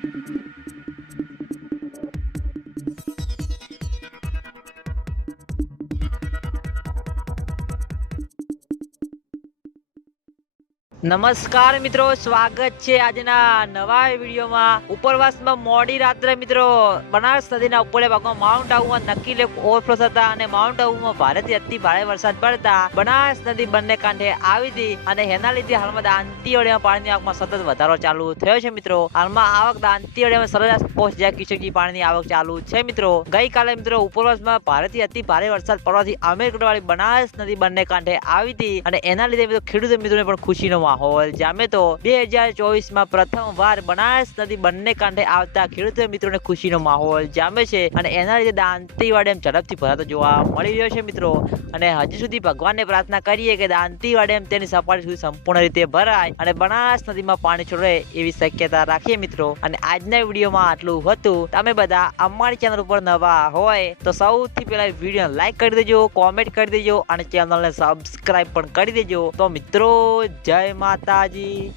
Thank you. નમસ્કાર મિત્રો, સ્વાગત છે આજના નવા વિડીયોમાં. ઉપરવાસમાં મોડી રાત્રે મિત્રો બનાસ નદીના ઉપરના ભાગમાં માઉન્ટ આબુમાં નક્કી લેક ઓવરફ્લો થતા અને માઉન્ટ આબુમાં ભારેથી અતિ ભારે વરસાદ પડતા બનાસ નદી બંને કાંઠે આવી હતી અને એના લીધે હાલમાં દાંતીવાડિયામાં પાણીની આવકમાં સતત વધારો ચાલુ થયો છે મિત્રો. હાલમાં આવક દાંતીવાડિયામાં સરેરાશ પોસ્ટ જ્યાં કિશોરજી પાણીની આવક ચાલુ છે મિત્રો. ગઈકાલે મિત્રો ઉપરવાસમાં ભારેથી અતિ ભારે વરસાદ પડવાથી આમેરકોટવાળી બનાસ નદી બંને કાંઠે આવી હતી અને એના લીધે મિત્રો ખેડૂત મિત્રોને પણ ખુશીનો માહોલ જામે તો બે હજાર ચોવીસમાં પ્રથમ વાર બનાસ નદી બંને કાંઠે આવતા ખેડૂત મિત્રોને ખુશીનો માહોલ જામે છે અને એના લીધે દાંતીવાડ ઝડપથી ભરાતો જોવા મળી રહ્યો છે મિત્રો. અને હજી સુધી ભગવાનને પ્રાર્થના કરીએ કે દાંતીવાડ તેની સપાટી સુધી સંપૂર્ણ રીતે ભરાય અને બનાસ નદીમાં પાણી છોડે એવી શક્યતા રાખીએ મિત્રો. અને આજના વિડીયોમાં આટલું હતું. તમે બધા અમારી ચેનલ ઉપર નવા હોય તો સૌથી પહેલા વીડિયો લાઈક કરી દેજો, કોમેન્ટ કરી દેજો અને ચેનલને સબસ્ક્રાઈબ પણ કરી દેજો. તો મિત્રો, જય matar de